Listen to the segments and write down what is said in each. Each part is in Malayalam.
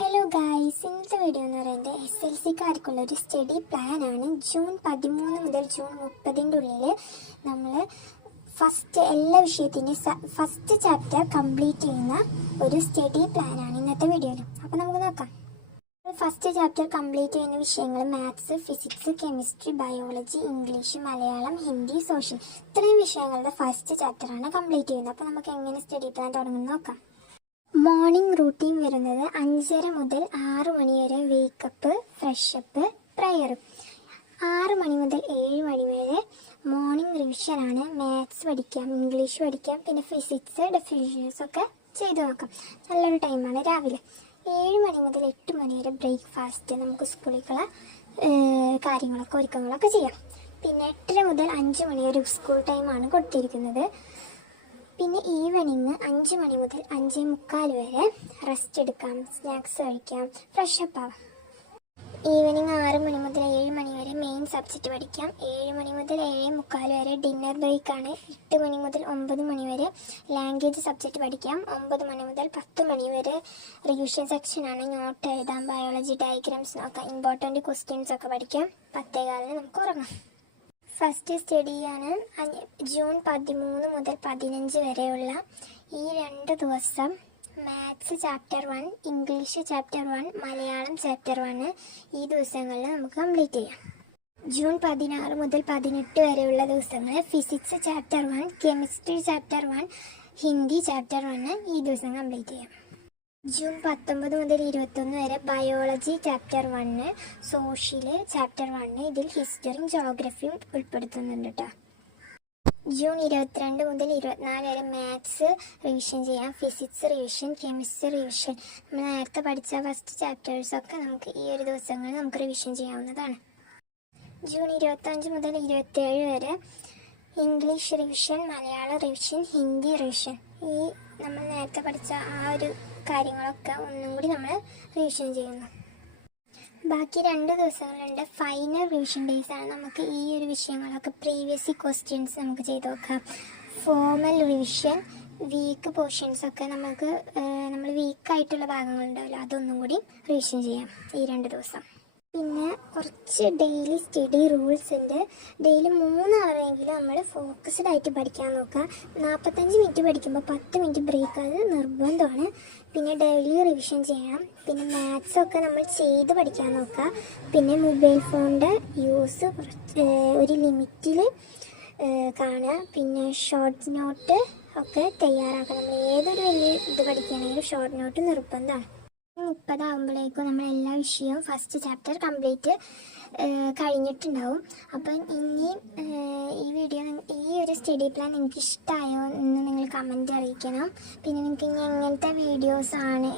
ഹലോ ഗായ്സ്, ഇന്നത്തെ വീഡിയോ എന്ന് പറയുന്നത് SLCക്കാർക്കുള്ള ഒരു സ്റ്റഡി പ്ലാൻ ആണ്. ജൂൺ 13 മുതൽ ജൂൺ 30 ഉള്ളിൽ നമ്മൾ എല്ലാ വിഷയത്തിൻ്റെ ഫസ്റ്റ് ചാപ്റ്റർ കംപ്ലീറ്റ് ചെയ്യുന്ന ഒരു സ്റ്റഡി പ്ലാൻ ആണ് ഇന്നത്തെ വീഡിയോയിൽ. അപ്പോൾ നമുക്ക് നോക്കാം. ഫസ്റ്റ് ചാപ്റ്റർ കംപ്ലീറ്റ് ചെയ്യുന്ന വിഷയങ്ങൾ maths, physics, chemistry, biology, English, Malayalam, Hindi, social, ഇത്രയും വിഷയങ്ങളുടെ ഫസ്റ്റ് ചാപ്റ്ററാണ് കംപ്ലീറ്റ് ചെയ്യുന്നത്. അപ്പോൾ നമുക്ക് എങ്ങനെ സ്റ്റഡി പ്ലാൻ തുടങ്ങുന്നത് നോക്കാം. മോർണിംഗ് റൂട്ടീൻ വരുന്നത് 5:30 മുതൽ 6 മണി വരെ വേക്കപ്പ്, ഫ്രഷപ്പ്, പ്രയർ. 6 മണി മുതൽ 7 മണി വരെ മോർണിംഗ് റിവിഷനാണ്. മാത്സ് പഠിക്കാം, ഇംഗ്ലീഷ് പഠിക്കാം, പിന്നെ ഫിസിക്സ്, ഡെഫിനിഷൻസ് ഒക്കെ ചെയ്ത് നോക്കാം. നല്ലൊരു ടൈമാണ് രാവിലെ. 7 മണി മുതൽ 8 മണി വരെ ബ്രേക്ക്ഫാസ്റ്റ്, നമുക്ക് സ്കൂളിലേക്കുള്ള കാര്യങ്ങളൊക്കെ ഒരുക്കങ്ങളൊക്കെ ചെയ്യാം. പിന്നെ 8:30 മുതൽ 5 മണി വരെ സ്കൂൾ ടൈമാണ് കൊടുത്തിരിക്കുന്നത്. പിന്നെ ഈവനിങ് 5 മണി മുതൽ 5:45 വരെ റെസ്റ്റ് എടുക്കാം, സ്നാക്സ് കഴിക്കാം, ഫ്രഷപ്പ് ആവാം. ഈവനിങ് 6 മണി മുതൽ 7 മണി വരെ മെയിൻ സബ്ജക്റ്റ് പഠിക്കാം. 7 മണി മുതൽ 7:45 വരെ ഡിന്നർ ബ്രേക്കാണ്. 8 മണി മുതൽ 9 മണി വരെ ലാംഗ്വേജ് സബ്ജക്റ്റ് പഠിക്കാം. 9 മണി മുതൽ 10 മണി വരെ റിവിഷൻ സെക്ഷനാണ്. നോട്ട് എഴുതാം, ബയോളജി ഡയഗ്രാംസ് നോക്കാം, ഇമ്പോർട്ടൻറ്റ് ക്വസ്റ്റ്യൻസ് ഒക്കെ പഠിക്കാം. 10:15 നമുക്ക് ഉറങ്ങാം. ഫസ്റ്റ് സ്റ്റഡിയാണ് ജൂൺ 13 മുതൽ 15 വരെയുള്ള ഈ 2 ദിവസം maths chapter 1, English chapter 1, Malayalam chapter 1 ഈ ദിവസങ്ങളിൽ നമുക്ക് കംപ്ലീറ്റ് ചെയ്യാം. ജൂൺ 16 മുതൽ 18 വരെയുള്ള ദിവസങ്ങൾ physics chapter 1, chemistry chapter 1, Hindi chapter 1 ഈ ദിവസം കംപ്ലീറ്റ് ചെയ്യാം. ജൂൺ 19 മുതൽ 21 വരെ ബയോളജി ചാപ്റ്റർ 1, സോഷ്യൽ ചാപ്റ്റർ 1, ഇതിൽ ഹിസ്റ്ററിയും ജോഗ്രഫിയും ഉൾപ്പെടുത്തുന്നുണ്ട് കേട്ടോ. ജൂൺ 22 മുതൽ 24 വരെ മാത്സ് റിവിഷൻ ചെയ്യാം, ഫിസിക്സ് റിവിഷൻ, കെമിസ്ട്രി റിവിഷൻ. നമ്മൾ നേരത്തെ പഠിച്ച ഫസ്റ്റ് ചാപ്റ്റേഴ്സൊക്കെ നമുക്ക് ഈ ഒരു ദിവസങ്ങളിൽ നമുക്ക് റിവിഷൻ ചെയ്യാവുന്നതാണ്. ജൂൺ 25 മുതൽ 27 വരെ English revision, Malayalam revision, Hindi revision. ഈ നമ്മൾ നേരത്തെ പഠിച്ച ആ ഒരു കാര്യങ്ങളൊക്കെ ഒന്നും കൂടി നമ്മൾ റിവിഷൻ ചെയ്യുന്നു. ബാക്കി 2 ദിവസങ്ങളുണ്ട്. ഫൈനൽ റിവിഷൻ ഡേയ്സ് ആണ്. നമുക്ക് ഈ ഒരു വിഷയങ്ങളൊക്കെ പ്രീവിയസ് ക്വസ്റ്റ്യൻസ് നമുക്ക് ചെയ്ത് നോക്കാം. ഫോർമൽ റിവിഷൻ, വീക്ക് പോർഷൻസ് ഒക്കെ നമുക്ക് നമ്മൾ വീക്കായിട്ടുള്ള ഭാഗങ്ങളുണ്ടാവില്ല, അതൊന്നും കൂടി റിവിഷൻ ചെയ്യാം ഈ 2 ദിവസം. പിന്നെ കുറച്ച് ഡെയിലി സ്റ്റഡി റൂൾസ് ഉണ്ട്. ഡെയിലി 3 അവറെങ്കിലും നമ്മൾ ഫോക്കസ്ഡ് ആയിട്ട് പഠിക്കാൻ നോക്കുക. 45 മിനിറ്റ് പഠിക്കുമ്പോൾ 10 മിനിറ്റ് ബ്രേക്ക്, അത് നിർബന്ധമാണ്. പിന്നെ ഡെയിലി റിവിഷൻ ചെയ്യണം. പിന്നെ മാത്സൊക്കെ നമ്മൾ ചെയ്ത് പഠിക്കാൻ നോക്കുക. പിന്നെ മൊബൈൽ ഫോണിൻ്റെ യൂസ് ഒരു ലിമിറ്റിൽ കാണുക. പിന്നെ ഷോർട്ട് നോട്ട് ഒക്കെ തയ്യാറാക്കണം. നമ്മൾ ഏതൊരു വലിയ ഇത് പഠിക്കുകയാണെങ്കിലും ഷോർട്ട് നോട്ട് നിർബന്ധമാണ്. 30 ആകുമ്പോഴേക്കും നമ്മൾ എല്ലാ വിഷയവും ഫസ്റ്റ് ചാപ്റ്റർ കംപ്ലീറ്റ് കഴിഞ്ഞിട്ടുണ്ടാവും. അപ്പം ഇനി ഈ വീഡിയോ, ഈ ഒരു സ്റ്റഡി പ്ലാൻ നിങ്ങൾക്ക് ഇഷ്ടമായോ എന്ന് നിങ്ങൾ കമൻറ്റ് അറിയിക്കണം. പിന്നെ നിങ്ങൾക്ക് ഇനി എങ്ങനത്തെ വീഡിയോസാണ്,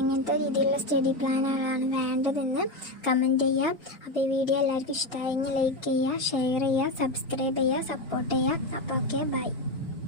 എങ്ങനത്തെ രീതിയിലുള്ള സ്റ്റഡി പ്ലാനുകളാണ് വേണ്ടതെന്ന് കമൻറ്റ് ചെയ്യുക. അപ്പോൾ ഈ വീഡിയോ എല്ലാവർക്കും ഇഷ്ടമായെങ്കിൽ ലൈക്ക് ചെയ്യുക, ഷെയർ ചെയ്യുക, സബ്സ്ക്രൈബ് ചെയ്യുക, സപ്പോർട്ട് ചെയ്യുക. അപ്പോൾ ഓക്കെ, ബൈ.